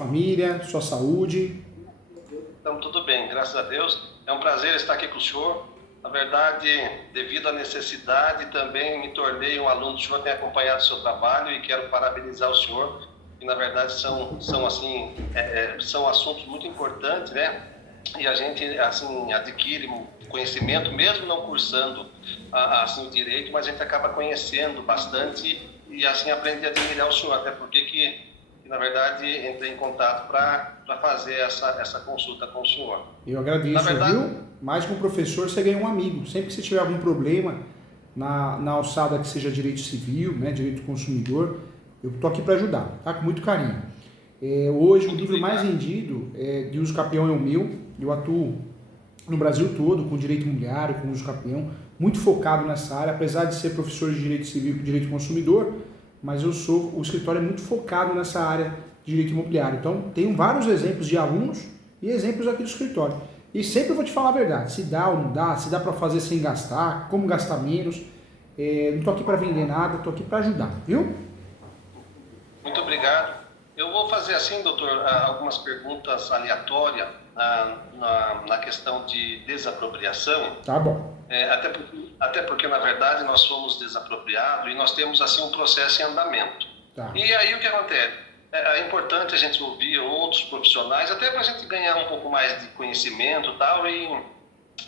família, sua saúde? Então, tudo bem, graças a Deus. É um prazer estar aqui com o senhor. Na verdade, devido à necessidade, também me tornei um aluno do senhor, tenho acompanhado o seu trabalho e quero parabenizar o senhor. E, na verdade, são assuntos muito importantes, né? E a gente, assim, adquire conhecimento, mesmo não cursando assim, o direito, mas a gente acaba conhecendo bastante e, assim, aprende a admirar o senhor, até porque na verdade, entrei em contato para fazer essa consulta com o senhor. Eu agradeço, Verdade, viu? Mais que um professor, você ganha um amigo. Sempre que você tiver algum problema na alçada que seja direito civil, né, direito do consumidor, eu estou aqui para ajudar, tá? Com muito carinho. Hoje, o livro mais vendido de uso capião é o meu. Eu atuo no Brasil todo com direito imobiliário, com uso capião, muito focado nessa área, apesar de ser professor de direito civil e direito do consumidor, mas o escritório é muito focado nessa área de direito imobiliário. Então, tenho vários exemplos de alunos e exemplos aqui do escritório. E sempre eu vou te falar a verdade, se dá ou não dá, se dá para fazer sem gastar, como gastar menos. Não estou aqui para vender nada, estou aqui para ajudar, viu? Muito obrigado. Eu vou fazer assim, doutor, algumas perguntas aleatórias na questão de desapropriação. Tá bom. Até porque, na verdade, nós somos desapropriados e nós temos assim um processo em andamento. Tá. E aí o que acontece? É importante a gente ouvir outros profissionais, até para a gente ganhar um pouco mais de conhecimento e tal.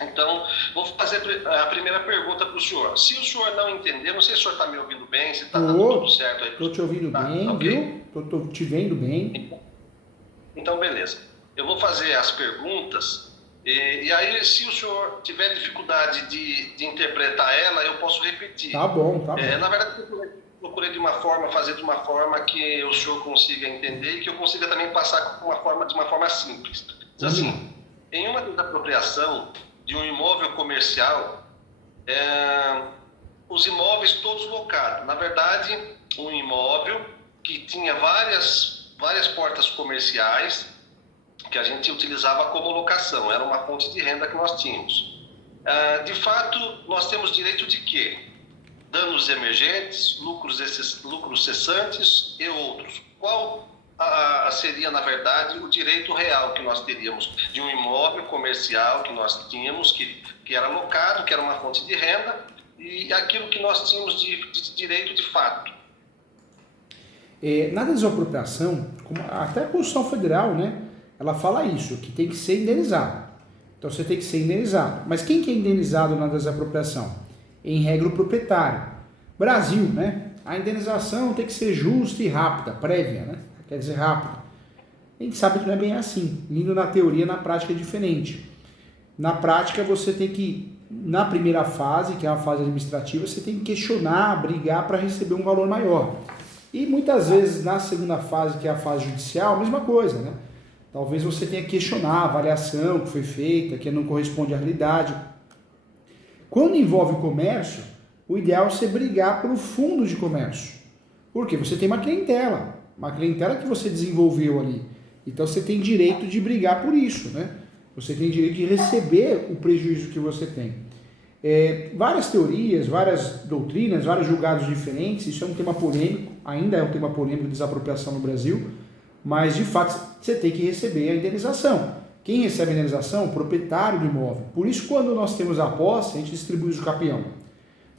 Então, vou fazer a primeira pergunta para o senhor. Se o senhor não entender, não sei se o senhor está me ouvindo bem, se está dando tudo certo aí. Estou te ouvindo bem, okay. Viu? Estou te vendo bem. Então, beleza. Eu vou fazer as perguntas e aí, se o senhor tiver dificuldade de interpretar ela, eu posso repetir. Tá bom. Na verdade, eu procurei fazer de uma forma que o senhor consiga entender e que eu consiga também passar de uma forma simples. Assim, em uma desapropriação de um imóvel comercial, os imóveis todos locados. Na verdade, um imóvel que tinha várias portas comerciais que a gente utilizava como locação, era uma fonte de renda que nós tínhamos. De fato, nós temos direito de quê? Danos emergentes, lucros cessantes e outros. Qual seria, na verdade, o direito real que nós teríamos de um imóvel comercial que nós tínhamos, que era locado, que era uma fonte de renda, e aquilo que nós tínhamos de direito de fato? Na desapropriação, até a Constituição Federal, né, ela fala isso, que tem que ser indenizado. Então você tem que ser indenizado. Mas quem que é indenizado na desapropriação? Em regra, o proprietário. Brasil, né? A indenização tem que ser justa e rápida, prévia, né? Quer dizer, rápida. A gente sabe que não é bem assim. Indo na teoria, na prática é diferente. Na prática, você tem que, na primeira fase, que é a fase administrativa, você tem que questionar, brigar para receber um valor maior. E muitas vezes, na segunda fase, que é a fase judicial, a mesma coisa, né? Talvez você tenha que questionar a avaliação que foi feita, que não corresponde à realidade. Quando envolve comércio, o ideal é você brigar pelo fundo de comércio. Por quê? Você tem uma clientela que você desenvolveu ali. Então você tem direito de brigar por isso, né? Você tem direito de receber o prejuízo que você tem. Várias teorias, várias doutrinas, vários julgados diferentes, isso é um tema polêmico, ainda é um tema polêmico de desapropriação no Brasil, mas de fato você tem que receber a indenização. Quem recebe a indenização? O proprietário do imóvel. Por isso, quando nós temos a posse, a gente distribui o capião.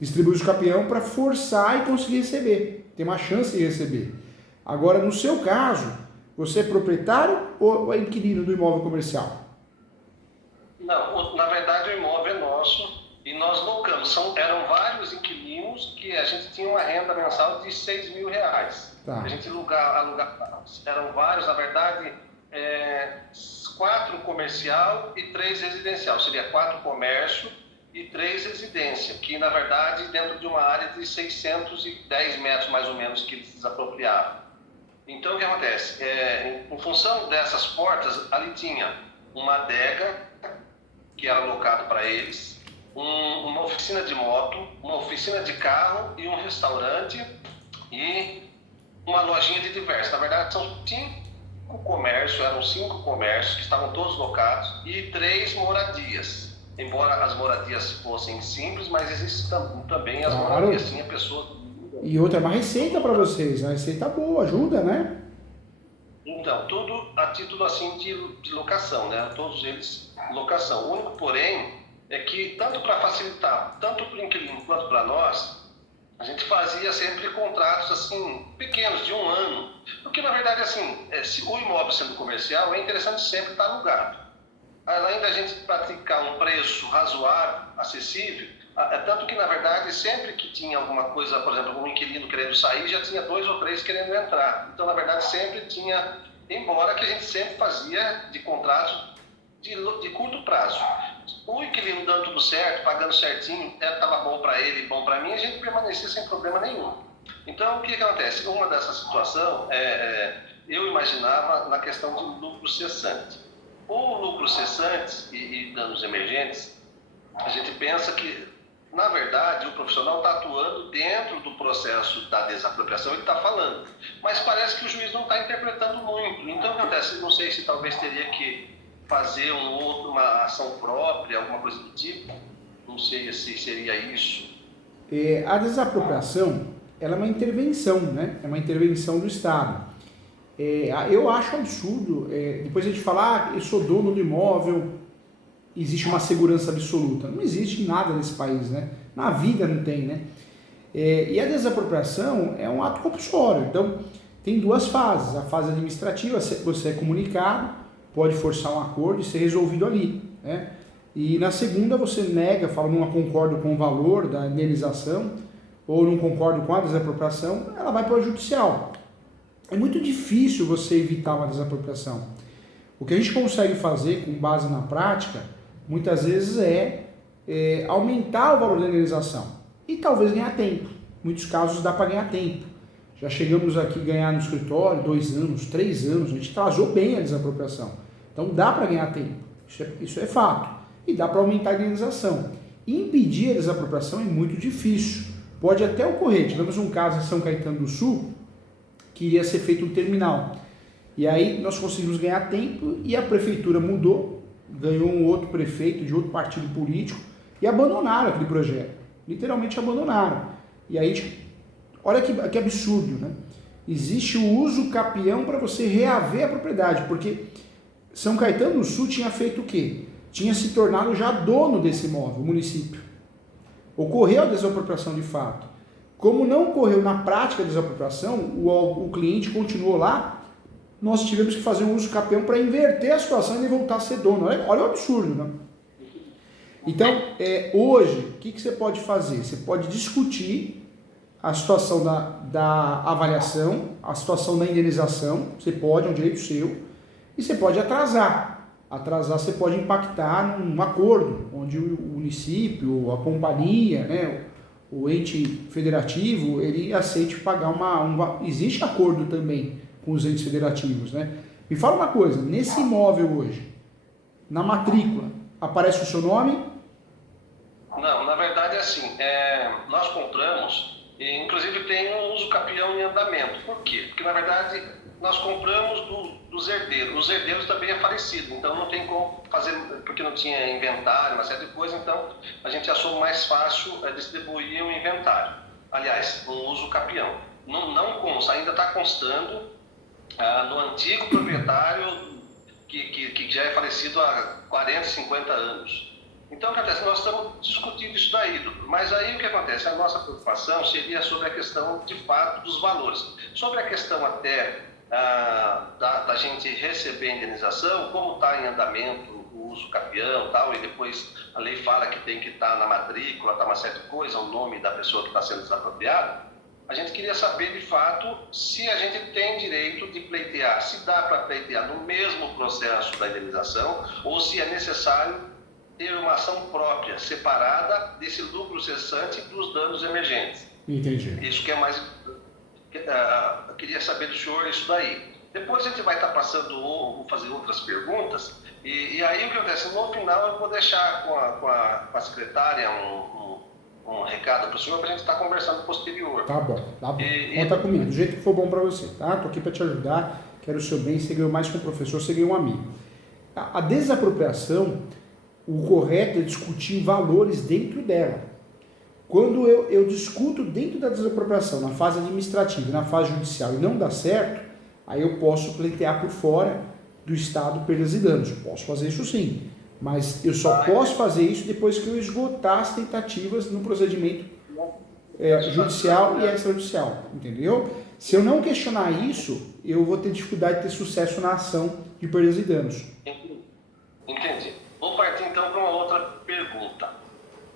Distribui o capião para forçar e conseguir receber, ter uma chance de receber. Agora, no seu caso, você é proprietário ou é inquilino do imóvel comercial? Não, na verdade o imóvel é nosso e nós locamos. Eram vários inquilinos que a gente tinha uma renda mensal de R$6.000. Tá. A gente alugava, eram vários, na verdade, 4 comercial e 3 residencial. Seria 4 comércio e 3 residência, que na verdade dentro de uma área de 610 metros mais ou menos que eles desapropriaram. Então o que acontece? Em função dessas portas, ali tinha uma adega, que era alocado para eles, uma oficina de moto, uma oficina de carro e um restaurante e uma lojinha de diversos. Na verdade são 5 comércios que estavam todos locados e 3 moradias. Embora as moradias fossem simples, mas existem também as moradias, tinha pessoas... E outra, é uma receita para vocês, uma receita boa, ajuda, né? Então, tudo a título assim de locação, né? Todos eles locação. O único, porém, é que tanto para facilitar, tanto para o inquilino quanto para nós, a gente fazia sempre contratos assim pequenos de um ano, porque na verdade assim, se o imóvel sendo comercial é interessante sempre estar alugado. Além da gente praticar um preço razoável, acessível, tanto que na verdade sempre que tinha alguma coisa, por exemplo, um inquilino querendo sair, já tinha 2 ou 3 querendo entrar. Então na verdade sempre tinha, embora que a gente sempre fazia de contratos de curto prazo. O inquilino dando tudo certo, pagando certinho, estava bom para ele e bom para mim, a gente permanecia sem problema nenhum. Então, o que acontece? Uma dessa situação, eu imaginava na questão de lucro cessante. O lucro cessante e danos emergentes, a gente pensa que, na verdade, o profissional está atuando dentro do processo da desapropriação, ele está falando, mas parece que o juiz não está interpretando muito. Então, o que acontece? Não sei se talvez teria que fazer uma ação própria, alguma coisa do tipo, não sei se seria isso. A desapropriação, ela é uma intervenção, né? É uma intervenção do Estado. Eu acho absurdo, depois a gente falar, eu sou dono do imóvel, existe uma segurança absoluta. Não existe nada nesse país, né? Na vida não tem, né? E a desapropriação é um ato compulsório. Então, tem 2 fases. A fase administrativa, você é comunicado, pode forçar um acordo e ser resolvido ali, né? E na segunda você nega, fala não concordo com o valor da indenização ou não concordo com a desapropriação, ela vai para o judicial. É muito difícil você evitar uma desapropriação. O que a gente consegue fazer com base na prática, muitas vezes aumentar o valor da indenização e talvez ganhar tempo. Em muitos casos dá para ganhar tempo. Já chegamos aqui a ganhar no escritório 2 anos, 3 anos, a gente atrasou bem a desapropriação. Então dá para ganhar tempo, isso é fato. E dá para aumentar a indenização. Impedir a desapropriação é muito difícil. Pode até ocorrer. Tivemos um caso em São Caetano do Sul que iria ser feito um terminal. E aí nós conseguimos ganhar tempo e a prefeitura mudou, ganhou um outro prefeito de outro partido político e abandonaram aquele projeto. Literalmente abandonaram. E aí, olha que absurdo, né? Existe o uso capião para você reaver a propriedade, porque São Caetano do Sul tinha feito o quê? Tinha se tornado já dono desse imóvel, o município. Ocorreu a desapropriação de fato. Como não ocorreu na prática a desapropriação, o cliente continuou lá, nós tivemos que fazer um uso capião para inverter a situação e ele voltar a ser dono. Olha o absurdo, né? Então, hoje, o que você pode fazer? Você pode discutir a situação da avaliação, a situação da indenização, você pode, é um direito seu, e você pode atrasar. Atrasar você pode impactar num acordo, onde o município, a companhia, né, o ente federativo, ele aceite pagar existe acordo também com os entes federativos, né? Me fala uma coisa, nesse imóvel hoje, na matrícula, aparece o seu nome? Não, na verdade é assim, nós compramos, inclusive tem um uso capião em andamento. Por quê? Porque na verdade nós compramos dos herdeiros. Os herdeiros também é falecido, então não tem como fazer, porque não tinha inventário, uma série de coisas, então a gente achou mais fácil distribuir o inventário. Aliás, um uso capião. Não consta, ainda está constando no antigo proprietário que já é falecido há 40, 50 anos. Então, o que acontece? Nós estamos discutindo isso daí, mas aí o que acontece? A nossa preocupação seria sobre a questão, de fato, dos valores. Sobre a questão até da gente receber a indenização, como está em andamento o uso capião e tal, e depois a lei fala que tem que estar na matrícula, está uma certa coisa, o nome da pessoa que está sendo desapropriada, a gente queria saber, de fato, se a gente tem direito de pleitear, se dá para pleitear no mesmo processo da indenização, ou se é necessário ter uma ação própria, separada desse lucro cessante dos danos emergentes. Entendi. Isso que é mais... eu queria saber do senhor isso daí. Depois a gente vai estar passando, vou fazer outras perguntas, e aí o que acontece? No final eu vou deixar com a secretária um recado para o senhor, para a gente estar conversando posterior. Tá bom. Conta comigo, do jeito que for bom para você, tá? Tô aqui para te ajudar, quero o seu bem, você ganhou mais que um professor, você ganhou um amigo. A desapropriação, o correto é discutir valores dentro dela. Quando eu discuto dentro da desapropriação, na fase administrativa, na fase judicial, e não dá certo, aí eu posso pleitear por fora do Estado perdas e danos. Posso fazer isso sim, mas eu só posso fazer isso depois que eu esgotar as tentativas no procedimento judicial e extrajudicial, entendeu? Se eu não questionar isso, eu vou ter dificuldade de ter sucesso na ação de perdas e danos. Entendi. Vou partir então para uma outra pergunta.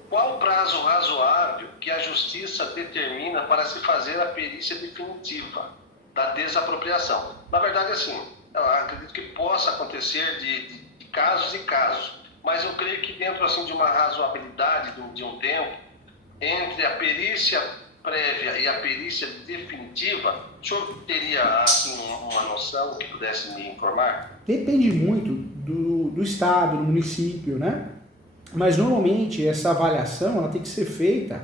Qual o prazo razoável que a Justiça determina para se fazer a perícia definitiva da desapropriação? Na verdade, assim, eu acredito que possa acontecer de casos e casos, mas eu creio que dentro assim, de uma razoabilidade de um tempo, entre a perícia prévia e a perícia definitiva, o senhor teria assim, uma noção que pudesse me informar? Depende muito do estado, do município, né? Mas normalmente essa avaliação ela tem que ser feita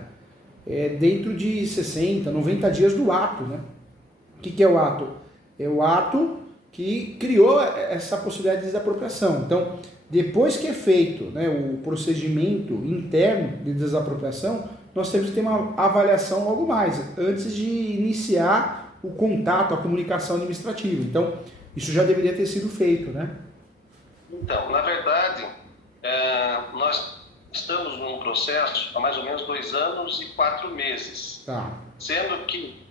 dentro de 60, 90 dias do ato, né? O que é o ato? É o ato que criou essa possibilidade de desapropriação. Então, depois que é feito, né, o procedimento interno de desapropriação, nós temos que ter uma avaliação logo mais, antes de iniciar o contato, a comunicação administrativa. Então, isso já deveria ter sido feito, né? Então, na verdade, nós estamos num processo há mais ou menos 2 anos e 4 meses. Tá. Sendo que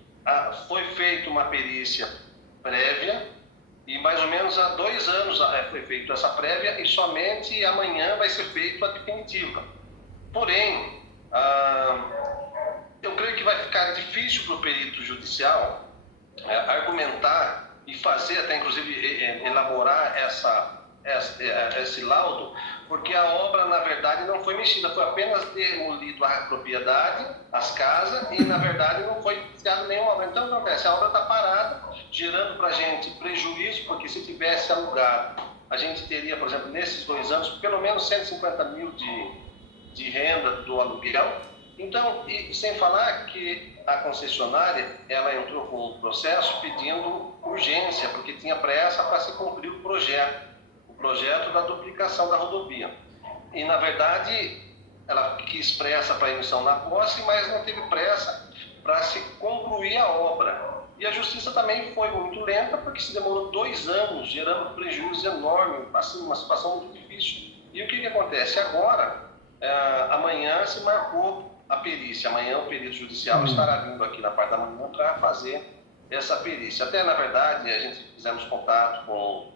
foi feita uma perícia prévia e mais ou menos há 2 anos foi feita essa prévia e somente amanhã vai ser feita a definitiva. Porém, eu creio que vai ficar difícil para o perito judicial argumentar e fazer, até inclusive elaborar esse laudo, porque a obra, na verdade, não foi mexida, foi apenas demolido a propriedade, as casas, e, na verdade, não foi iniciada nenhuma obra. Então, o que acontece? A obra está parada, gerando para a gente prejuízo, porque se tivesse alugado, a gente teria, por exemplo, nesses 2 anos, pelo menos 150 mil de renda do aluguel. Então, e sem falar que a concessionária, ela entrou com um processo pedindo urgência, porque tinha pressa para se cumprir o projeto da duplicação da rodovia. E, na verdade, ela quis pressa para a emissão na posse, mas não teve pressa para se concluir a obra. E a Justiça também foi muito lenta, porque se demorou 2 anos, gerando prejuízo enorme, assim, uma situação muito difícil. E o que acontece? Agora, amanhã se marcou a perícia. Amanhã o perito judicial estará vindo aqui na parte da manhã para fazer essa perícia. Até, na verdade, a gente fizemos contato com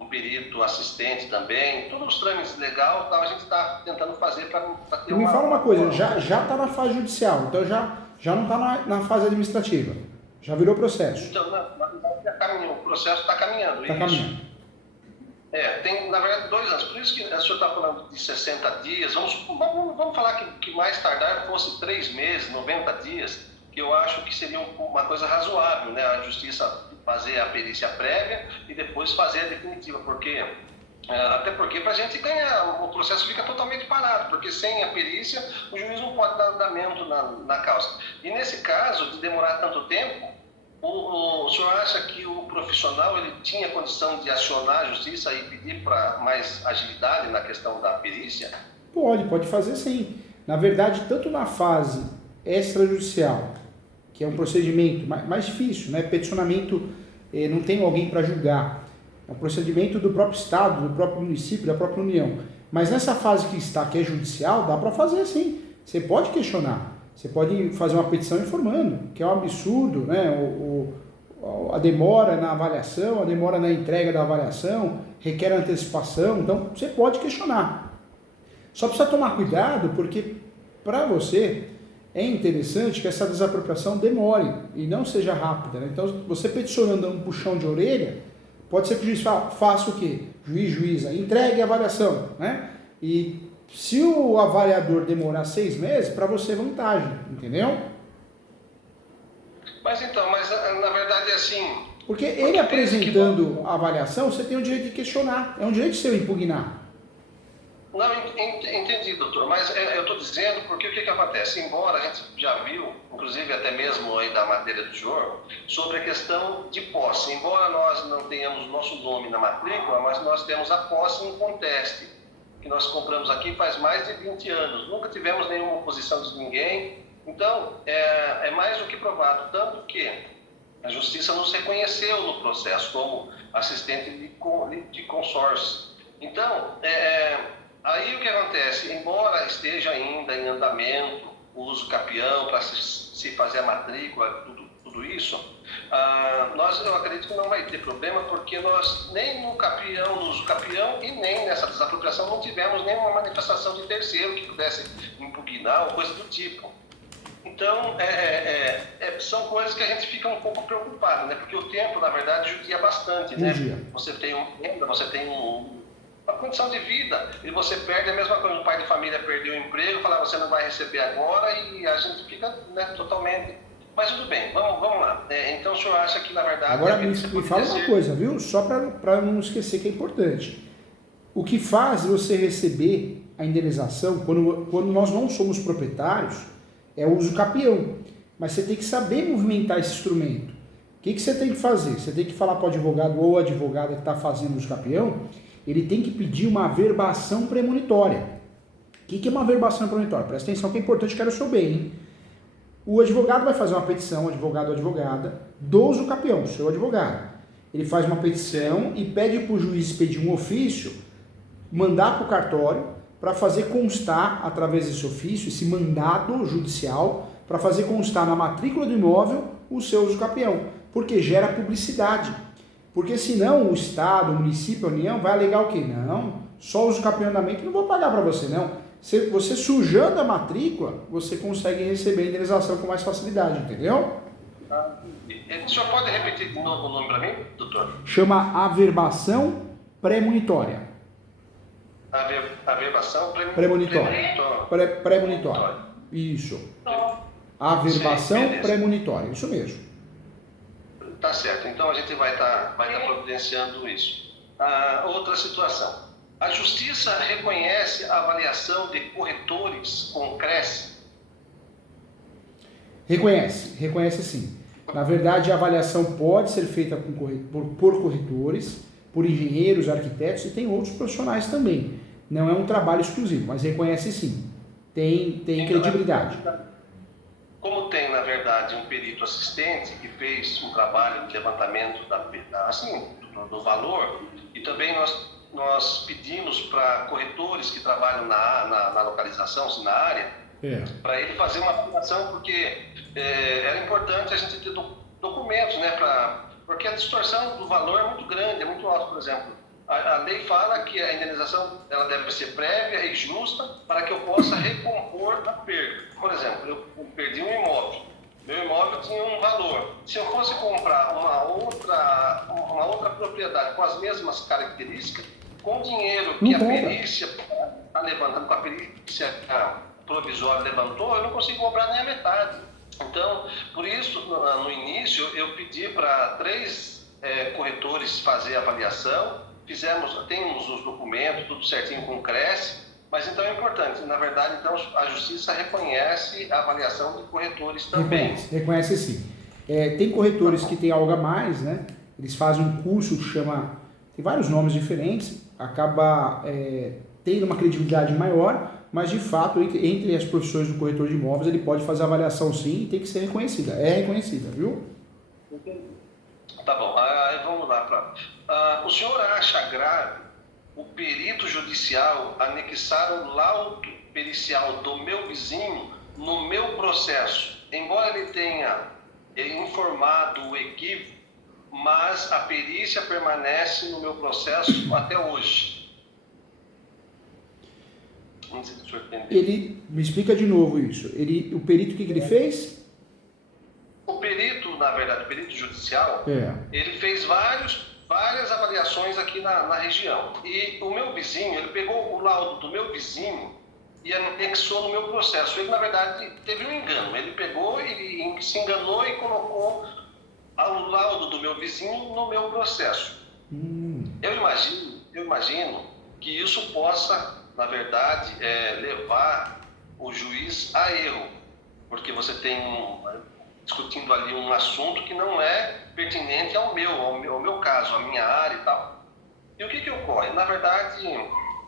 um perito assistente também, todos os trâmites legais, a gente está tentando fazer para ter Me fala uma coisa, já está na fase judicial, então já não está na fase administrativa, já virou processo. Então, na verdade, o processo está caminhando. Está caminhando. Tem, na verdade, 2 anos. Por isso que o senhor está falando de 60 dias. Vamos falar que mais tardar fosse 3 meses, 90 dias, que eu acho que seria uma coisa razoável, né? A Justiça fazer a perícia prévia e depois fazer a definitiva, porque até porque para a gente ganhar, o processo fica totalmente parado, porque sem a perícia o juiz não pode dar andamento na causa. E nesse caso, de demorar tanto tempo, o senhor acha que o profissional ele tinha condição de acionar a Justiça e pedir para mais agilidade na questão da perícia? Pode fazer sim. Na verdade, tanto na fase extrajudicial, que é um procedimento mais difícil, né? Peticionamento, não tem alguém para julgar. É um procedimento do próprio Estado, do próprio município, da própria União. Mas nessa fase que é judicial, dá para fazer sim. Você pode questionar. Você pode fazer uma petição informando, que é um absurdo, né? A demora na avaliação, a demora na entrega da avaliação, requer antecipação. Então, você pode questionar. Só precisa tomar cuidado, porque para você é interessante que essa desapropriação demore e não seja rápida, né? Então, você peticionando um puxão de orelha, pode ser que o juiz faça o quê? Juíza, entregue a avaliação, né? E se o avaliador demorar 6 meses, para você é vantagem, entendeu? Mas na verdade é assim... Porque ele apresentando a avaliação, você tem o direito de questionar, é um direito seu impugnar. Não, entendi, doutor, mas eu estou dizendo porque o que acontece? Embora a gente já viu, inclusive até mesmo aí da matéria do senhor, sobre a questão de posse. Embora nós não tenhamos nosso nome na matrícula, mas nós temos a posse em conteste, que nós compramos aqui faz mais de 20 anos. Nunca tivemos nenhuma oposição de ninguém. Então, é mais do que provado. Tanto que A justiça nos reconheceu no processo como assistente de consórcio. Então, aí o que acontece? Embora esteja ainda em andamento o uso capião para se fazer a matrícula, tudo isso, eu acredito que não vai ter problema, porque nós nem no uso capião e nem nessa desapropriação não tivemos nenhuma manifestação de terceiro que pudesse impugnar ou coisa do tipo. Então, são coisas que a gente fica um pouco preocupado, né? Porque o tempo, na verdade, judia bastante, né? Você tem uma condição de vida e você perde a mesma coisa. O pai de família perdeu o emprego, fala, você não vai receber agora, e a gente fica, né, totalmente... Mas tudo bem, vamos lá. Então o senhor acha que, na verdade... Agora me fala uma coisa, viu? Só para não esquecer que é importante. O que faz você receber a indenização, quando nós não somos proprietários, é o uso capião. Mas você tem que saber movimentar esse instrumento. O que você tem que fazer? Você tem que falar para o advogado ou advogada que está fazendo o uso capião, ele tem que pedir uma averbação premonitória. O que é uma averbação premonitória? Presta atenção que é importante, quero o seu bem, hein? O advogado vai fazer uma petição, advogado ou advogada, do uso capião, seu advogado. Ele faz uma petição e pede para o juiz pedir um ofício, mandar para o cartório, para fazer constar, através desse ofício, esse mandado judicial, para fazer constar na matrícula do imóvel o seu uso capião, porque gera publicidade. Porque senão o Estado, o município, a União vai alegar o quê? Não, só uso capião andamento, não vou pagar para você, não. Você sujando a matrícula, você consegue receber a indenização com mais facilidade, entendeu? O senhor pode repetir de novo o nome para mim, doutor? Chama averbação premonitória. Averbação premonitória. Premonitória. Isso. Averbação premonitória, isso mesmo. Tá certo, então a gente vai estar providenciando isso. Outra situação. A Justiça reconhece a avaliação de corretores com CRES? Reconhece sim. Na verdade, a avaliação pode ser feita por corretores, por engenheiros, arquitetos e tem outros profissionais também. Não é um trabalho exclusivo, mas reconhece sim. Tem credibilidade. Como tem, na verdade, um perito assistente que fez um trabalho de levantamento do valor, e também nós pedimos para corretores que trabalham na localização, na área, para ele fazer uma avaliação, porque era importante a gente ter documentos, né, porque a distorção do valor é muito grande, é muito alta. Por exemplo, a lei fala que a indenização ela deve ser prévia e justa para que eu possa recompor a perda. Por exemplo, eu perdi um imóvel, meu imóvel tinha um valor. Se eu fosse comprar uma outra propriedade com as mesmas características, com o dinheiro que a perícia está levantando, com a perícia provisória levantou, eu não consigo comprar nem a metade. Então, por isso, no início, eu pedi para 3 corretores fazer a avaliação, temos os documentos, tudo certinho com o CRES, mas então é importante, na verdade, então, a Justiça reconhece a avaliação de corretores também. Reconhece sim. Tem corretores que têm algo a mais, né? Eles fazem um curso que chama... Tem vários nomes diferentes, acaba tendo uma credibilidade maior, mas de fato, entre as profissões do corretor de imóveis, ele pode fazer avaliação sim e tem que ser reconhecida. É reconhecida, viu? Tá bom, vamos lá. O senhor acha grave o perito judicial anexar o laudo pericial do meu vizinho no meu processo, embora ele tenha informado o equívoco, mas a perícia permanece no meu processo até hoje? Não sei se o senhor entendeu. Ele, me explica de novo isso. O perito, o que ele fez? O perito, na verdade, o perito judicial, ele fez várias avaliações aqui na região. E o meu vizinho, ele pegou o laudo do meu vizinho e anexou no meu processo. Ele, na verdade, teve um engano. Ele pegou, ele se enganou e colocou o laudo do meu vizinho no meu processo. Eu imagino que isso possa, na verdade, levar o juiz a erro, porque você tem discutindo ali um assunto que não é pertinente ao meu caso, à minha área e tal. E o que ocorre? Na verdade,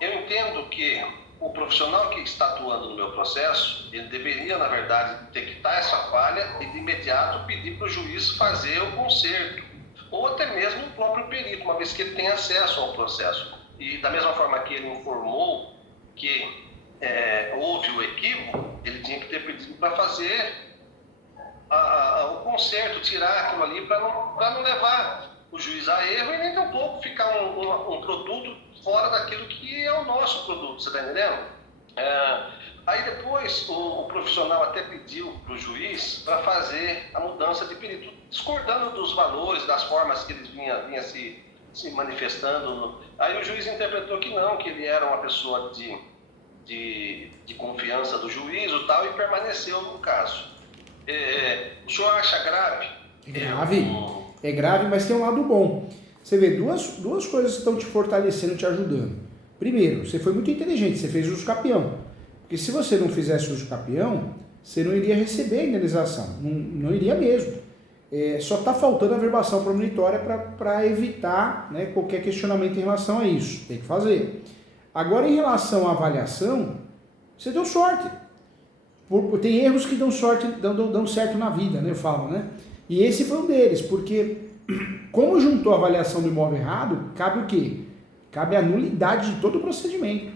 eu entendo que o profissional que está atuando no meu processo, ele deveria, na verdade, detectar essa falha e de imediato pedir para o juiz fazer o conserto, ou até mesmo o próprio perito, uma vez que ele tem acesso ao processo. E da mesma forma que ele informou que houve o equívoco, ele tinha que ter pedido para fazer o conserto, tirar aquilo ali para não levar o juiz a erro e nem tampouco ficar um produto fora daquilo que é o nosso produto, você está entendendo? Aí depois o profissional até pediu para o juiz para fazer a mudança de perito, discordando dos valores, das formas que eles vinha se manifestando. Aí o juiz interpretou que não, que ele era uma pessoa de confiança do juízo e tal, e permaneceu no caso. O senhor acha grave? É grave. É grave, mas tem um lado bom. Você vê duas coisas que estão te fortalecendo, te ajudando. Primeiro, você foi muito inteligente, você fez uso capião. Porque se você não fizesse uso capião, você não iria receber a indenização. Não iria mesmo. Só está faltando a verbação premonitória para evitar, né, qualquer questionamento em relação a isso. Tem que fazer. Agora, em relação à avaliação, você deu sorte. Tem erros que dão certo na vida, né, eu falo, né? E esse foi um deles, porque como juntou a avaliação do imóvel errado, cabe o quê? Cabe a nulidade de todo o procedimento.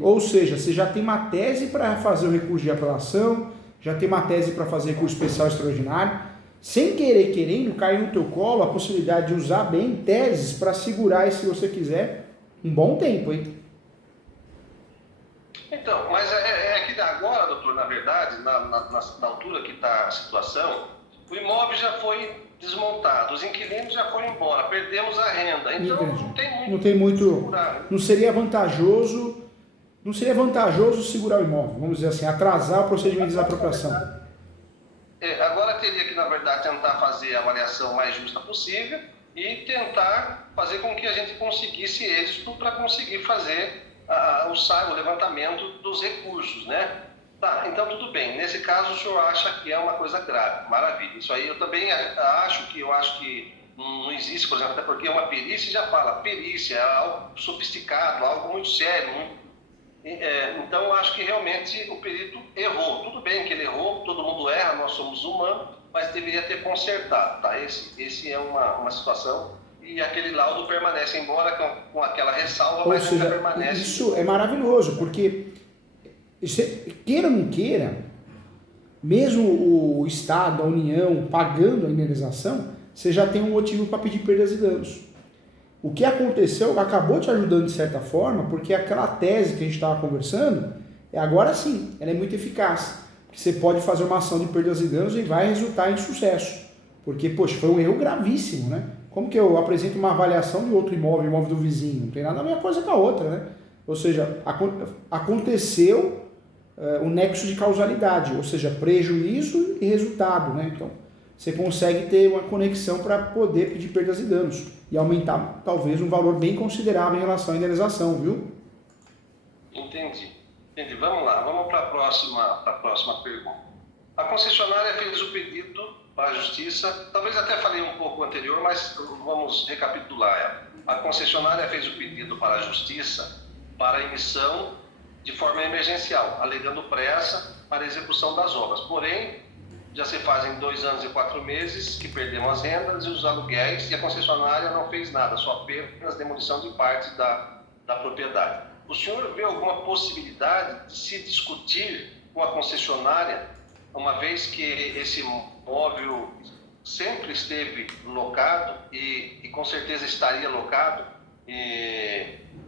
Ou seja, você já tem uma tese para fazer o recurso de apelação, já tem uma tese para fazer recurso especial extraordinário, sem querer, querendo, cair no teu colo a possibilidade de usar bem teses para segurar, se você quiser, um bom tempo, hein? Então, mas é que agora, doutor, na verdade, na altura que está a situação, o imóvel já foi desmontado, os inquilinos já foram embora, perdemos a renda, então não tem muito. Não seria vantajoso segurar o imóvel, vamos dizer assim, atrasar o procedimento de desapropriação. Agora teria que, na verdade, tentar fazer a avaliação mais justa possível e tentar fazer com que a gente conseguisse êxito para conseguir fazer o levantamento dos recursos, né? Tá, então tudo bem. Nesse caso, o senhor acha que é uma coisa grave. Maravilha. Isso aí eu também acho que não existe, por exemplo, até porque uma perícia já fala, perícia é algo sofisticado, algo muito sério. Então, eu acho que realmente o perito errou. Tudo bem que ele errou, todo mundo erra, nós somos humanos, mas deveria ter consertado, tá? Esse é uma situação, e aquele laudo permanece, embora com aquela ressalva, ou mas seja, ainda permanece. Isso é maravilhoso, porque queira ou não queira, mesmo o Estado, a União, pagando a indenização, você já tem um motivo para pedir perdas e danos. O que aconteceu acabou te ajudando de certa forma, porque aquela tese que a gente estava conversando, agora sim, ela é muito eficaz. Você pode fazer uma ação de perdas e danos e vai resultar em sucesso. Porque, poxa, foi um erro gravíssimo, né? Como que eu apresento uma avaliação de outro imóvel do vizinho? Não tem nada a ver uma coisa com a outra, né? Ou seja, aconteceu o nexo de causalidade, ou seja, prejuízo e resultado, né? Então, você consegue ter uma conexão para poder pedir perdas e danos e aumentar, talvez, um valor bem considerável em relação à indenização, viu? Entendi. Vamos lá, vamos para a próxima pergunta. A concessionária fez o pedido para a Justiça, talvez até falei um pouco anterior, mas vamos recapitular. A concessionária fez o pedido para a Justiça para emissão de forma emergencial, alegando pressa para a execução das obras. Porém, já se fazem 2 anos e 4 meses que perdemos as rendas e os aluguéis, e a concessionária não fez nada, só apenas demolição de parte da propriedade. O senhor vê alguma possibilidade de se discutir com a concessionária, uma vez que esse imóvel sempre esteve locado e com certeza estaria locado,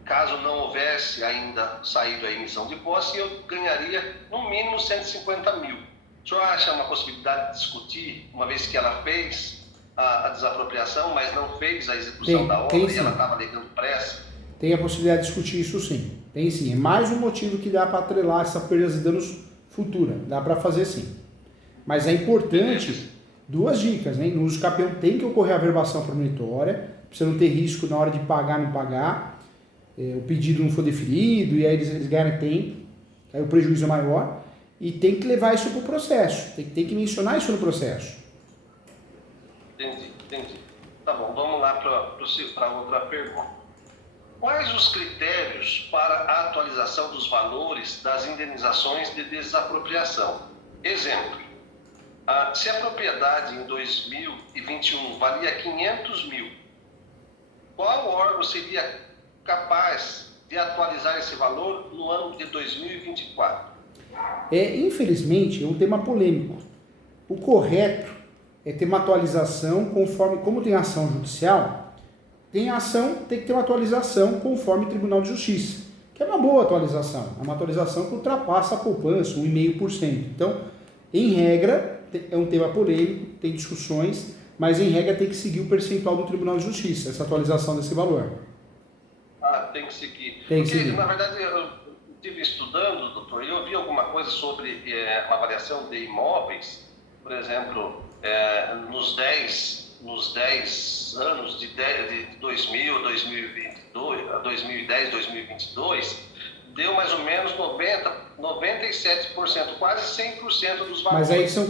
caso não houvesse ainda saído a emissão de posse, eu ganharia no mínimo 150 mil. O senhor acha uma possibilidade de discutir, uma vez que ela fez a desapropriação, mas não fez a execução da obra e ela estava alegando pressa? Tem a possibilidade de discutir isso sim. Tem sim. É mais um motivo que dá para atrelar essa perda de danos futura. Dá para fazer sim. Mas é importante, 2 dicas, né? No uso capião tem que ocorrer a verbação premonitória, para você não ter risco na hora de pagar, não pagar, o pedido não for deferido, e aí eles ganham tempo, aí o prejuízo é maior. E tem que levar isso para o processo, tem que mencionar isso no processo. Entendi. Tá bom, vamos lá para outra pergunta. Quais os critérios para a atualização dos valores das indenizações de desapropriação? Exemplo, se a propriedade em 2021 valia 500 mil, qual órgão seria capaz de atualizar esse valor no ano de 2024? Infelizmente, é um tema polêmico. O correto é ter uma atualização conforme, como tem ação judicial, tem que ter uma atualização conforme Tribunal de Justiça, que é uma boa atualização, é uma atualização que ultrapassa a poupança, 1,5%. Então, em regra, é um tema polêmico, tem discussões, mas em regra tem que seguir o percentual do Tribunal de Justiça, essa atualização desse valor. Tem que seguir. Tem que seguir. Na verdade, eu estive estudando, doutor, e eu vi alguma coisa sobre uma avaliação de imóveis, por exemplo, nos 10 anos de 2000 a 2010, 2022, deu mais ou menos 97%, quase 100% dos valores. Mas aí são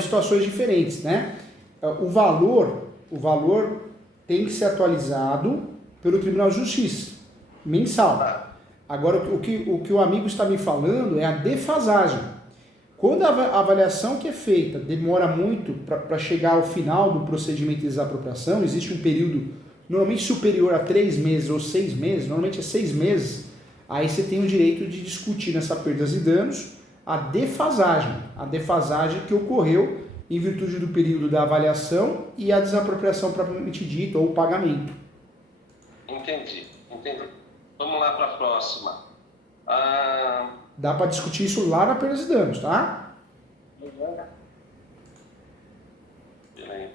situações diferentes, né? O valor tem que ser atualizado pelo Tribunal de Justiça, mensal. Agora, o que o amigo está me falando é a defasagem. Quando a avaliação que é feita demora muito para chegar ao final do procedimento de desapropriação, existe um período normalmente superior a 3 meses ou 6 meses, normalmente é 6 meses, aí você tem o direito de discutir nessa perdas e danos a defasagem que ocorreu em virtude do período da avaliação e a desapropriação propriamente dita ou o pagamento. Entendi. Vamos lá para a próxima. Dá para discutir isso lá na perdas e danos, tá? Peraí.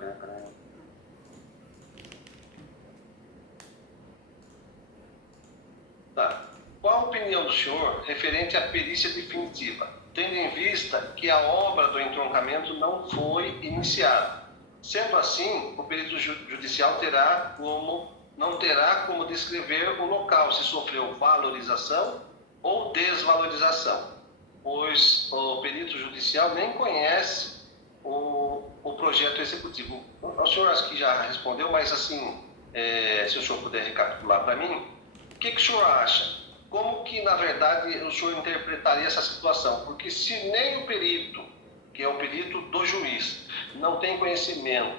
Tá. Qual a opinião do senhor referente à perícia definitiva, tendo em vista que a obra do entroncamento não foi iniciada? Sendo assim, o perito judicial não terá como descrever o local, se sofreu valorização ou desvalorização, pois o perito judicial nem conhece o projeto executivo. O senhor acho que já respondeu, mas assim, se o senhor puder recapitular para mim, o que o senhor acha? Como que, na verdade, o senhor interpretaria essa situação? Porque se nem o perito, que é o perito do juiz, não tem conhecimento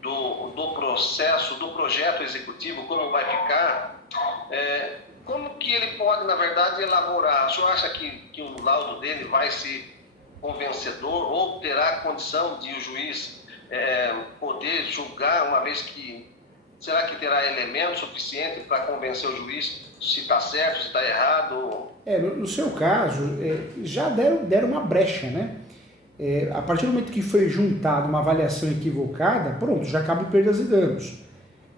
do processo, do projeto executivo, como vai ficar, como que ele pode, na verdade, elaborar? O senhor acha que o laudo dele vai ser convencedor ou terá condição de o juiz poder julgar, uma vez que... Será que terá elemento suficiente para convencer o juiz se está certo, se está errado? No seu caso, já deram uma brecha, né? A partir do momento que foi juntada uma avaliação equivocada, pronto, já cabe perdas e danos.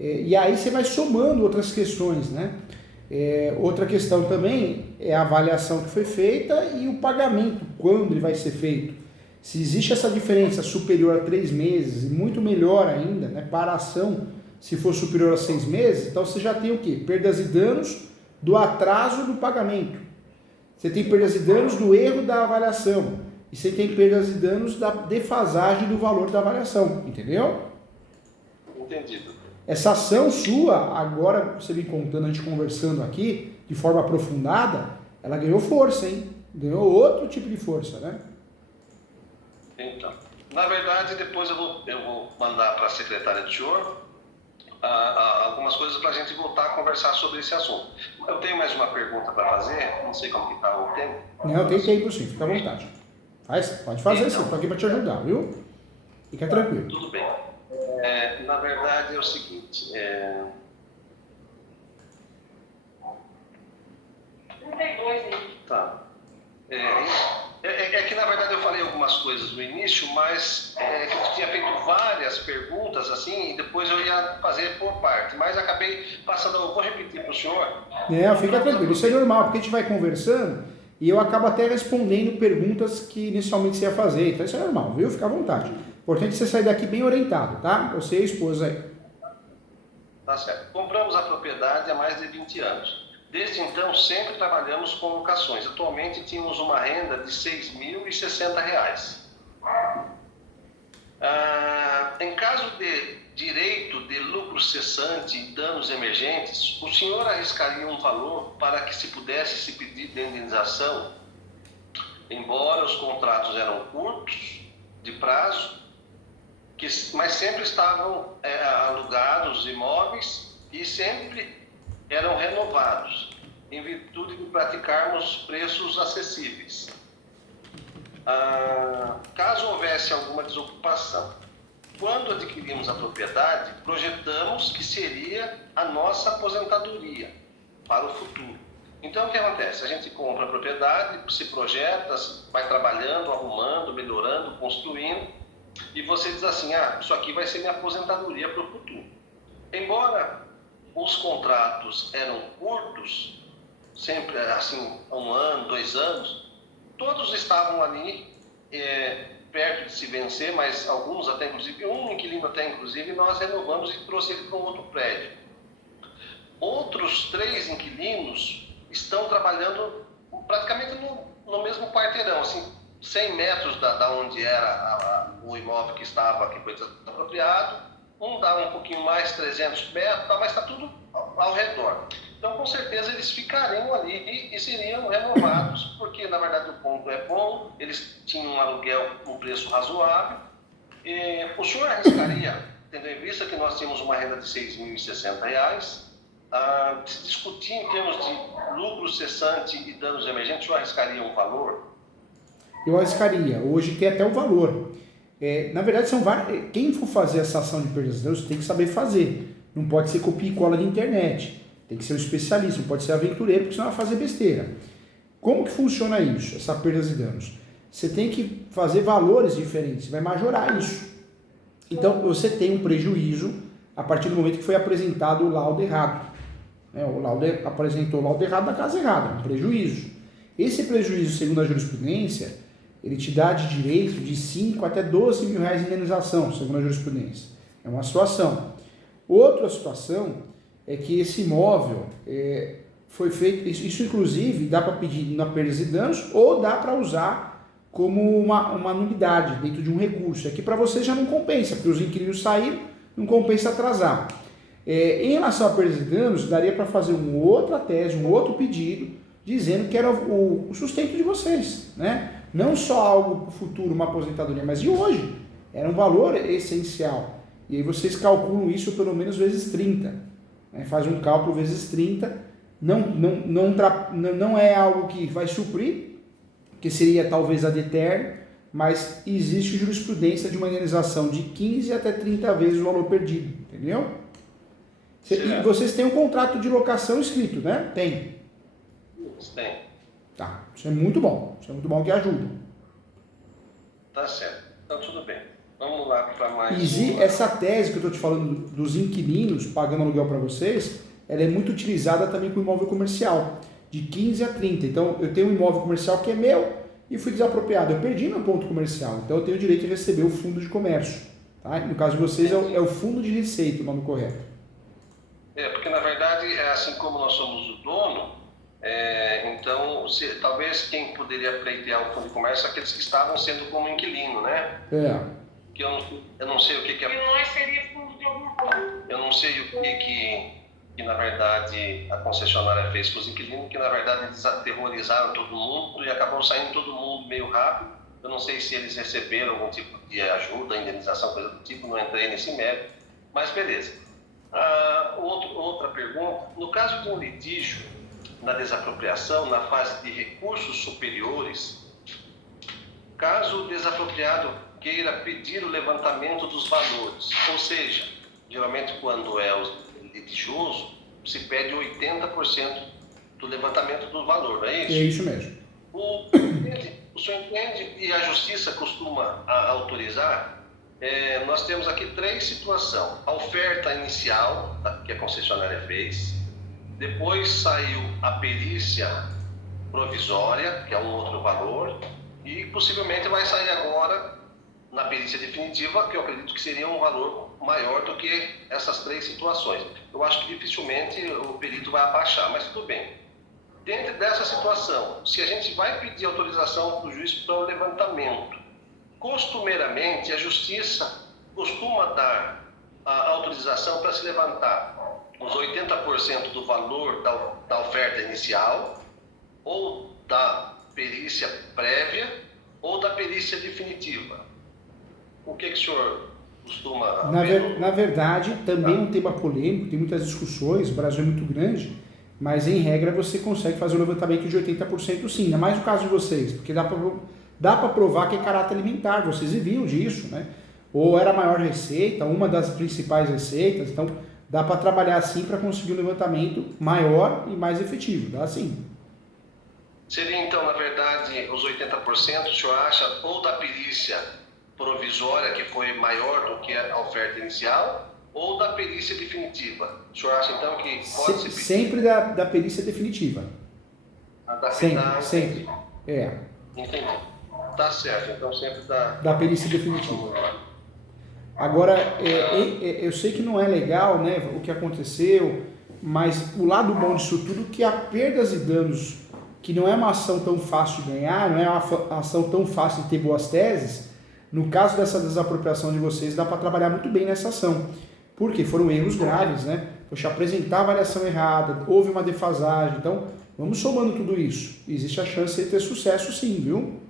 E aí você vai somando outras questões, né? Outra questão também é a avaliação que foi feita e o pagamento, quando ele vai ser feito. Se existe essa diferença superior a 3 meses, e muito melhor ainda, né, para a ação, se for superior a 6 meses, então você já tem o quê? Perdas e danos do atraso do pagamento. Você tem perdas e danos do erro da avaliação. E você tem perdas e danos da defasagem do valor da avaliação. Entendeu? Entendido. Essa ação sua, agora você me contando, a gente conversando aqui, de forma aprofundada, ela ganhou força, hein? Ganhou outro tipo de força, né? Então, na verdade, depois eu vou mandar para a secretária do senhor algumas coisas para a gente voltar a conversar sobre esse assunto. Eu tenho mais uma pergunta para fazer, não sei como que está o tempo. Não, tem tempo sim, fica à vontade. Pode fazer sim, estou aqui para te ajudar, viu? Fica tranquilo. Tudo bem. Na verdade é o seguinte, 32 aí. Tá. Que na verdade eu falei algumas coisas no início, mas que eu tinha feito várias perguntas assim, e depois eu ia fazer por parte, mas acabei passando, eu vou repetir para o senhor. Fica tranquilo, isso é normal, porque a gente vai conversando e eu acabo até respondendo perguntas que inicialmente você ia fazer, então isso é normal, viu? Fica à vontade. Importante você sair daqui bem orientado, tá? Você e a esposa aí. Tá certo. Compramos a propriedade há mais de 20 anos. Desde então, sempre trabalhamos com locações. Atualmente, tínhamos uma renda de R$ 6.060. Em caso caso de direito de lucro cessante e danos emergentes, o senhor arriscaria um valor para que se pudesse se pedir de indenização, embora os contratos eram curtos, de prazo, mas sempre estavam alugados os imóveis e sempre eram renovados, em virtude de praticarmos preços acessíveis. Caso houvesse alguma desocupação, quando adquirimos a propriedade, projetamos que seria a nossa aposentadoria para o futuro. Então, o que acontece? A gente compra a propriedade, se projeta, vai trabalhando, arrumando, melhorando, construindo, e você diz assim, isso aqui vai ser minha aposentadoria para o futuro. Embora os contratos eram curtos, sempre assim, 1 ano, 2 anos, todos estavam ali perto de se vencer, mas alguns até inclusive, um inquilino até inclusive, nós renovamos e trouxe ele para um outro prédio. Outros 3 inquilinos estão trabalhando praticamente no mesmo quarteirão, assim, 100 metros da onde era o imóvel que estava, que foi desapropriado, um dá um pouquinho mais, 300 metros, mas está tudo ao redor. Então, com certeza, eles ficariam ali e seriam renovados, porque, na verdade, o ponto é bom, eles tinham um aluguel com um preço razoável. O senhor arriscaria, tendo em vista que nós tínhamos uma renda de R$ 6.060, se discutir em termos de lucro cessante e danos emergentes, o senhor arriscaria um valor? Eu arriscaria. Hoje tem até um valor. Na verdade, são vários. Quem for fazer essa ação de perdas de danos tem que saber fazer. Não pode ser copia e cola de internet. Tem que ser um especialista, não pode ser aventureiro, porque senão vai fazer besteira. Como que funciona isso, essa perdas e danos? Você tem que fazer valores diferentes, você vai majorar isso. Então, você tem um prejuízo a partir do momento que foi apresentado o laudo errado. O laudo apresentou o laudo errado da casa errada, um prejuízo. Esse prejuízo, segundo a jurisprudência, ele te dá de direito de 5 até 12 mil reais de indenização, segundo a jurisprudência. É uma situação. Outra situação é que esse imóvel foi feito, isso inclusive dá para pedir na perdas e danos ou dá para usar como uma nulidade dentro de um recurso. Aqui para você já não compensa, porque os inquilinos saíram, não compensa atrasar. Em relação a perdas e danos, daria para fazer uma outra tese, um outro pedido, dizendo que era o sustento de vocês, né? Não só algo para o futuro, uma aposentadoria, mas de hoje. Era um valor essencial. E aí vocês calculam isso pelo menos vezes 30. Faz um cálculo vezes 30. Não é algo que vai suprir, que seria talvez ad eterno, mas existe jurisprudência de uma indenização de 15 até 30 vezes o valor perdido. Entendeu? E vocês têm um contrato de locação escrito, né? Tem. Tem. Tá, isso é muito bom. Isso é muito bom que ajuda. Tá certo. Então, tudo bem. Vamos lá para mais essa tese que eu estou te falando dos inquilinos pagando aluguel para vocês, ela é muito utilizada também com imóvel comercial, de 15 a 30. Então, eu tenho um imóvel comercial que é meu e fui desapropriado. Eu perdi meu ponto comercial, então eu tenho o direito de receber o fundo de comércio. Tá? No caso de vocês, é o fundo de receita, o nome correto. Porque na verdade, assim como nós somos o dono, então talvez quem poderia pleitear o fundo de comércio são aqueles que estavam sendo como inquilino, né? Que eu não sei o que é. E nós seria fundo de alguma coisa. Eu não sei o que na verdade a concessionária fez com os inquilinos, que na verdade eles aterrorizaram todo mundo e acabou saindo todo mundo meio rápido. Eu não sei se eles receberam algum tipo de ajuda, indenização, coisa do tipo, não entrei nesse mérito, mas beleza. Outra pergunta, no caso de um litígio na desapropriação, na fase de recursos superiores, caso o desapropriado queira pedir o levantamento dos valores, ou seja, geralmente quando é o litigioso, se pede 80% do levantamento do valor, não é isso? É isso mesmo. O senhor entende e a justiça costuma autorizar? Nós temos aqui 3 situações. A oferta inicial que a concessionária fez, depois saiu a perícia provisória, que é um outro valor, e possivelmente vai sair agora na perícia definitiva, que eu acredito que seria um valor maior do que essas 3 situações. Eu acho que dificilmente o perito vai abaixar, mas tudo bem. Dentro dessa situação, se a gente vai pedir autorização para o juiz para o levantamento, costumeiramente a justiça costuma dar a autorização para se levantar os 80% do valor da oferta inicial, ou da perícia prévia, ou da perícia definitiva. O que o senhor costuma... Na verdade, também é um tema polêmico, tem muitas discussões, o Brasil é muito grande, mas em regra você consegue fazer um levantamento de 80% sim, ainda mais no caso de vocês, porque dá para provar que é caráter alimentar, vocês viviam disso, né? Ou era a maior receita, uma das principais receitas, então dá para trabalhar assim para conseguir um levantamento maior e mais efetivo, dá sim. Seria então, na verdade, os 80%, o senhor acha, ou da perícia provisória, que foi maior do que a oferta inicial, ou da perícia definitiva? O senhor acha então que pode ser... Sempre da perícia definitiva. Sempre. É. Entendi. Tá certo, então sempre da perícia definitiva. Agora, eu sei que não é legal, né, o que aconteceu, mas o lado bom disso tudo é que há perdas e danos, que não é uma ação tão fácil de ganhar, não é uma ação tão fácil de ter boas teses. No caso dessa desapropriação de vocês, dá para trabalhar muito bem nessa ação. Porque foram erros graves, né? Poxa, apresentar a avaliação errada, houve uma defasagem. Então, vamos somando tudo isso. Existe a chance de ter sucesso sim, viu?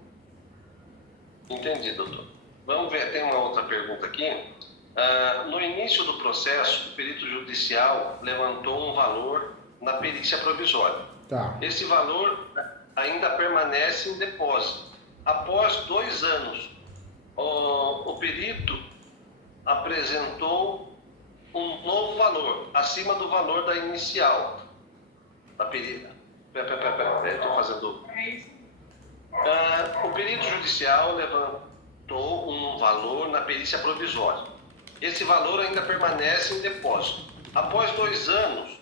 Entendi, doutor. Vamos ver, tem uma outra pergunta aqui. No início do processo, o perito judicial levantou um valor na perícia provisória. Tá. Esse valor ainda permanece em depósito. Após 2 anos, o perito apresentou um novo valor, acima do valor da inicial. Da perícia. Estou fazendo... o perito judicial levantou um valor na perícia provisória. Esse valor ainda permanece em depósito. Após 2 anos,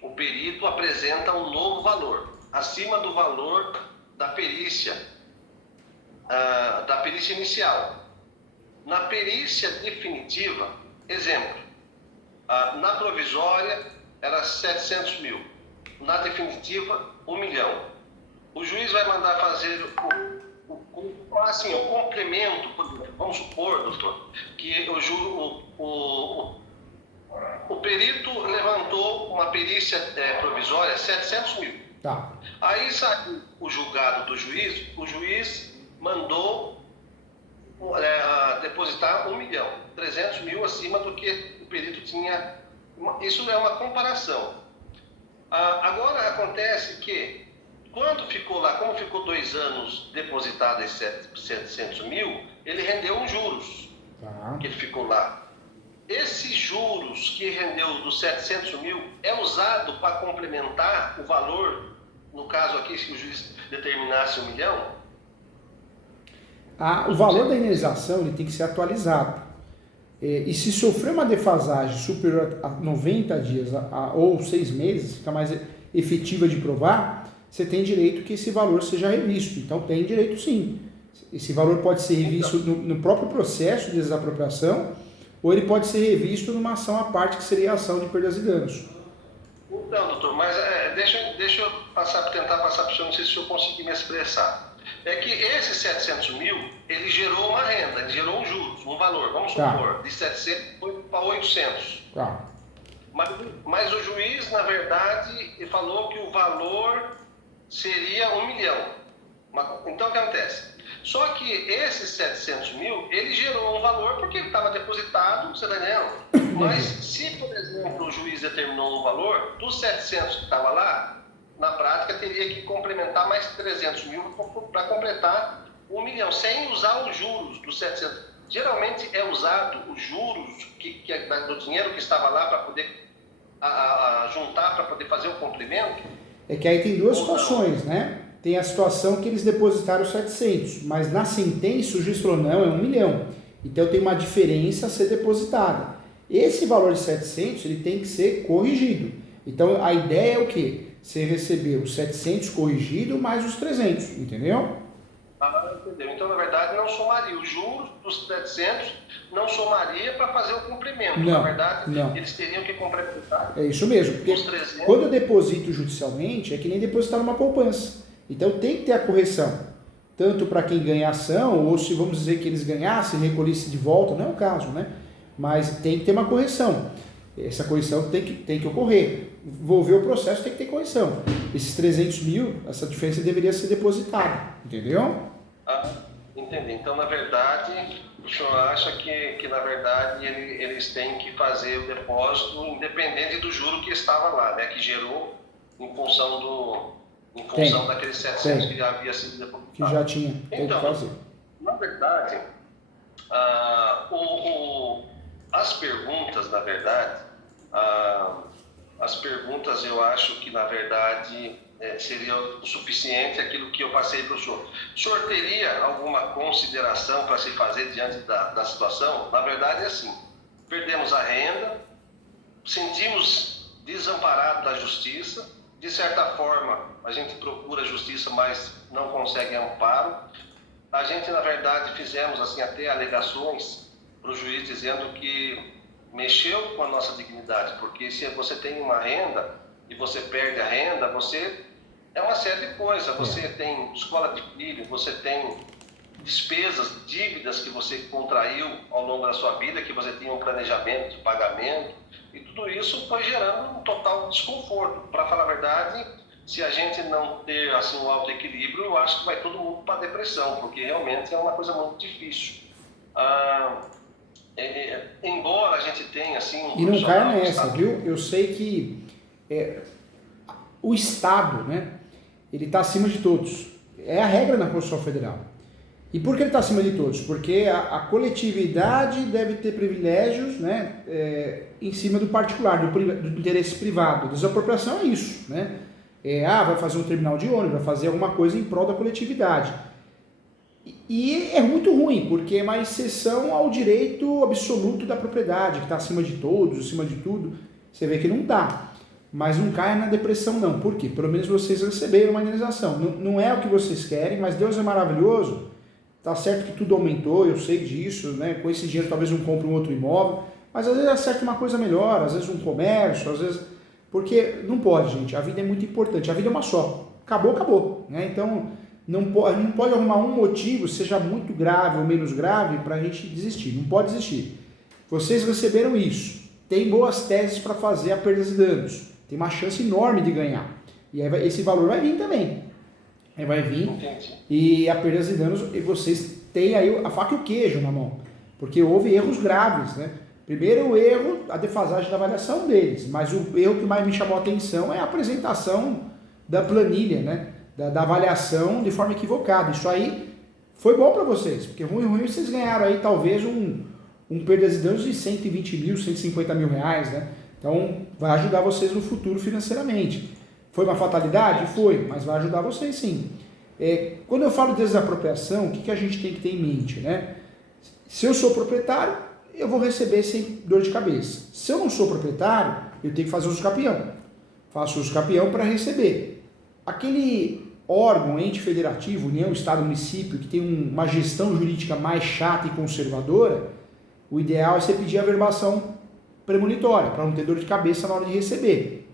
o perito apresenta um novo valor, acima do valor da perícia inicial. Na perícia definitiva, exemplo, na provisória era 700 mil, na definitiva 1 milhão. O juiz vai mandar fazer o complemento, vamos supor, doutor, que o perito levantou uma perícia provisória 700 mil. Tá. Aí saiu o julgado do juiz, o juiz mandou depositar 1 milhão, 300 mil acima do que o perito tinha. Isso é uma comparação. Agora acontece que, quando ficou lá, como ficou 2 anos depositado esses 700 mil, ele rendeu uns juros, que ele ficou lá. Esses juros que rendeu dos 700 mil é usado para complementar o valor, no caso aqui, se o juiz determinasse 1 milhão? O valor da indenização ele tem que ser atualizado. E se sofrer uma defasagem superior a 90 dias ou 6 meses, fica mais efetiva de provar, você tem direito que esse valor seja revisto. Então tem direito sim. Esse valor pode ser revisto no próprio processo de desapropriação, ou ele pode ser revisto numa ação à parte, que seria a ação de perdas e danos. Então, doutor, mas deixa eu tentar passar para o senhor, não sei se o senhor conseguir me expressar. É que esses 700 mil, ele gerou uma renda, ele gerou um juros, um valor, vamos supor, de 700 para 800. Tá. Mas o juiz, na verdade, ele falou que o valor seria 1 milhão. Então, o que acontece? Só que esses 700 mil, ele gerou um valor porque ele estava depositado, você está entendendo? Mas se, por exemplo, o juiz determinou um valor, dos 700 que estava lá, na prática teria que complementar mais 300 mil para completar 1 milhão, sem usar os juros dos 700. Geralmente é usado os juros do dinheiro que estava lá para poder juntar, para poder fazer o complemento. É que aí tem duas situações, né? Tem a situação que eles depositaram 700, mas na sentença o juiz falou, não, é 1 milhão. Então tem uma diferença a ser depositada. Esse valor de 700, ele tem que ser corrigido. Então a ideia é o quê? Você recebeu os 700 corrigido mais os 300, entendeu? Entendeu. Então, na verdade, não somaria os juros dos 700, não somaria para fazer o complemento. Não, na verdade, não. Eles teriam que complementar. É isso mesmo, porque quando eu deposito judicialmente, é que nem depositar numa poupança. Então tem que ter a correção. tanto para quem ganha ação, ou se vamos dizer que eles ganhassem, recolhessem de volta, não é o caso, né? Mas tem que ter uma correção. Essa correção tem que ocorrer. Envolver o processo tem que ter correção. Esses 300 mil, essa diferença deveria ser depositada, entendeu? Entendi. Então, na verdade, o senhor acha que na verdade, eles têm que fazer o depósito independente do juro que estava lá, né? Que gerou em função daqueles 700 que já havia sido depositado. Que já tinha, tem então, que fazer. Na verdade, as perguntas, na verdade, as perguntas eu acho que, na verdade, seria o suficiente aquilo que eu passei para o senhor. O senhor teria alguma consideração para se fazer diante da situação? Na verdade é assim, perdemos a renda, sentimos desamparados da justiça, de certa forma a gente procura a justiça, mas não consegue amparo. A gente, na verdade, fizemos assim até alegações para o juiz dizendo que mexeu com a nossa dignidade, porque se você tem uma renda e você perde a renda, você é uma série de coisas. Você tem escola de filho, você tem despesas, dívidas que você contraiu ao longo da sua vida, que você tinha um planejamento de pagamento, e tudo isso foi gerando um total desconforto. Para falar a verdade, se a gente não ter assim um alto equilíbrio, eu acho que vai todo mundo para depressão, porque realmente é uma coisa muito difícil. Embora a gente tenha assim um... E não caia nessa, viu? Eu sei que o Estado, né, ele está acima de todos. É a regra na Constituição Federal. E por que ele está acima de todos? Porque a coletividade deve ter privilégios, né, em cima do particular, do interesse privado. Desapropriação é isso, né? Vai fazer um terminal de ônibus, vai fazer alguma coisa em prol da coletividade. E é muito ruim, porque é uma exceção ao direito absoluto da propriedade, que está acima de todos, acima de tudo. Você vê que não dá. Mas não caia na depressão não. Por quê? Pelo menos vocês receberam uma indenização. Não é o que vocês querem, mas Deus é maravilhoso. Tá certo que tudo aumentou, eu sei disso, né? Com esse dinheiro talvez não compre um outro imóvel, mas às vezes acerta uma coisa melhor, às vezes um comércio, às vezes... Porque não pode, gente. A vida é muito importante. A vida é uma só. Acabou, né? Então... Não pode arrumar um motivo, seja muito grave ou menos grave, para a gente desistir. Não pode desistir. Vocês receberam isso. Tem boas teses para fazer a perdas e danos. Tem uma chance enorme de ganhar. E aí esse valor vai vir também. Aí vai vir. E a perdas e danos, e vocês têm aí a faca e o queijo na mão. Porque houve erros graves, né? Primeiro o erro, a defasagem da avaliação deles. Mas o erro que mais me chamou a atenção é a apresentação da planilha, né? Da avaliação de forma equivocada. Isso aí foi bom para vocês, porque ruim vocês ganharam aí talvez um perdas e danos de 120 mil, 150 mil reais, né? Então vai ajudar vocês no futuro financeiramente. Foi uma fatalidade? Foi, mas vai ajudar vocês sim. Quando eu falo de desapropriação, o que a gente tem que ter em mente, né? Se eu sou proprietário, eu vou receber sem dor de cabeça. Se eu não sou proprietário, eu tenho que fazer uso capião. Faço uso capião para receber. Aquele órgão, ente federativo, União, Estado, Município, que tem uma gestão jurídica mais chata e conservadora, o ideal é você pedir a averbação premonitória, para não ter dor de cabeça na hora de receber.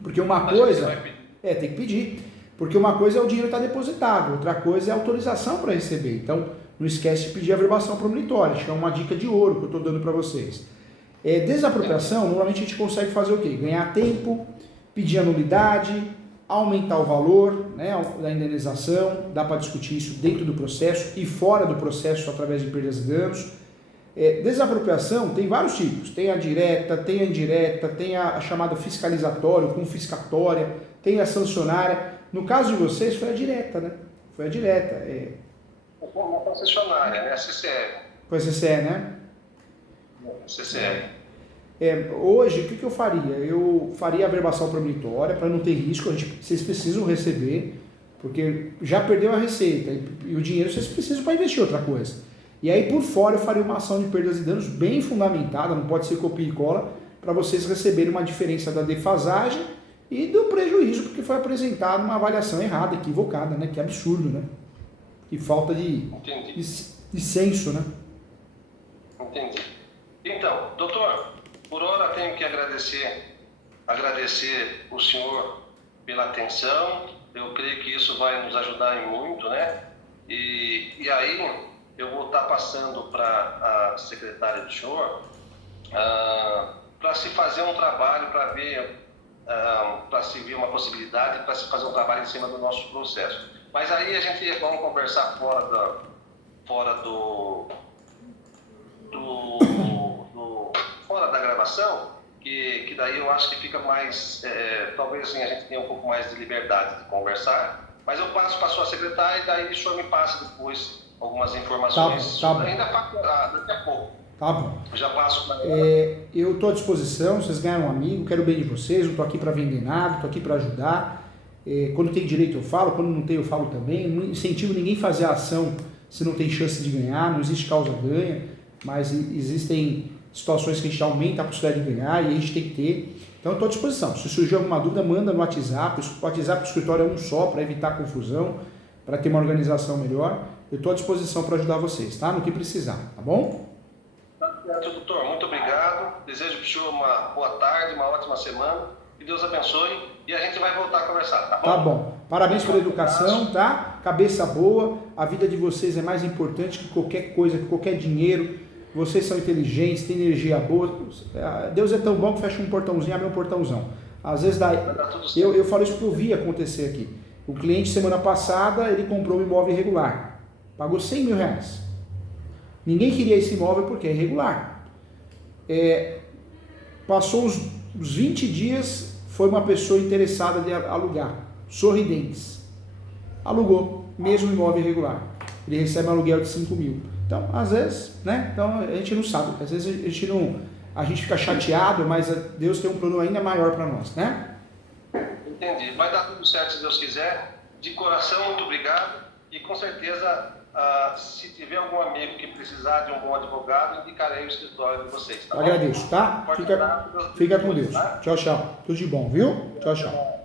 Porque uma coisa... tem que pedir. Porque uma coisa é o dinheiro estar depositado, outra coisa é a autorização para receber. Então, não esquece de pedir a averbação premonitória. Acho que é uma dica de ouro que eu estou dando para vocês. Desapropriação, normalmente a gente consegue fazer o quê? Ganhar tempo, pedir a nulidade, aumentar o valor, né, da indenização, dá para discutir isso dentro do processo e fora do processo através de perdas e danos. Desapropriação tem vários tipos, tem a direta, tem a indireta, tem a chamada fiscalizatória, confiscatória, tem a sancionária. No caso de vocês foi a direta, né? Foi a direta. Uma concessionária, né? A CCR. Foi a CCR, né? CCR. Hoje, o que eu faria? Eu faria a averbação premonitória para não ter risco, vocês precisam receber, porque já perdeu a receita e o dinheiro vocês precisam para investir outra coisa. E aí por fora eu faria uma ação de perdas e danos bem fundamentada, não pode ser copia e cola, para vocês receberem uma diferença da defasagem e do prejuízo, porque foi apresentada uma avaliação errada, equivocada, né? Que absurdo, né? Que falta de senso, né? Entendi. Então, doutor, por hora tenho que agradecer o senhor pela atenção. Eu creio que isso vai nos ajudar em muito, né? E aí eu vou estar passando para a secretária do senhor para se fazer um trabalho, para ver, para se ver uma possibilidade, para se fazer um trabalho em cima do nosso processo. Mas aí a gente vamos conversar fora da gravação, que daí eu acho que fica mais, talvez assim, a gente tenha um pouco mais de liberdade de conversar, mas eu passo para a sua secretária e daí o senhor me passa depois algumas informações, Tá bom. ainda daqui a pouco. Tá bom. Eu já passo para eu estou à disposição, vocês ganharam um amigo, quero o bem de vocês, não estou aqui para vender nada, estou aqui para ajudar. Quando tem direito eu falo, quando não tem eu falo também. Não incentivo ninguém a fazer a ação se não tem chance de ganhar, não existe causa-ganha, mas existem situações que a gente aumenta a possibilidade de ganhar e a gente tem que ter. Então eu estou à disposição. Se surgir alguma dúvida, manda no WhatsApp. O WhatsApp do escritório é um só para evitar confusão, para ter uma organização melhor. Eu estou à disposição para ajudar vocês, tá? No que precisar, tá bom? Doutor, muito obrigado. Desejo para o senhor uma boa tarde, uma ótima semana. Que Deus abençoe e a gente vai voltar a conversar, tá bom? Tá bom. Parabéns pela educação, tá? Cabeça boa. A vida de vocês é mais importante que qualquer coisa, que qualquer dinheiro. Vocês são inteligentes, têm energia boa. Deus é tão bom que fecha um portãozinho, abre um portãozão. Às vezes dá. Eu falo isso porque eu vi acontecer aqui. O cliente, semana passada, ele comprou um imóvel irregular. Pagou 100 mil reais. Ninguém queria esse imóvel porque é irregular. Passou uns 20 dias, foi uma pessoa interessada de alugar. Sorridentes. Alugou, mesmo imóvel irregular. Ele recebe um aluguel de 5 mil. Então, às vezes, né? Então, a gente não sabe. Às vezes a gente fica chateado, mas Deus tem um plano ainda maior para nós, né? Entendi. Vai dar tudo certo se Deus quiser. De coração, muito obrigado. E com certeza, se tiver algum amigo que precisar de um bom advogado, indicarei o escritório de vocês. Tá? Agradeço, tá? Fica com Deus. Tchau, tchau. Tudo de bom, viu? Tchau, tchau.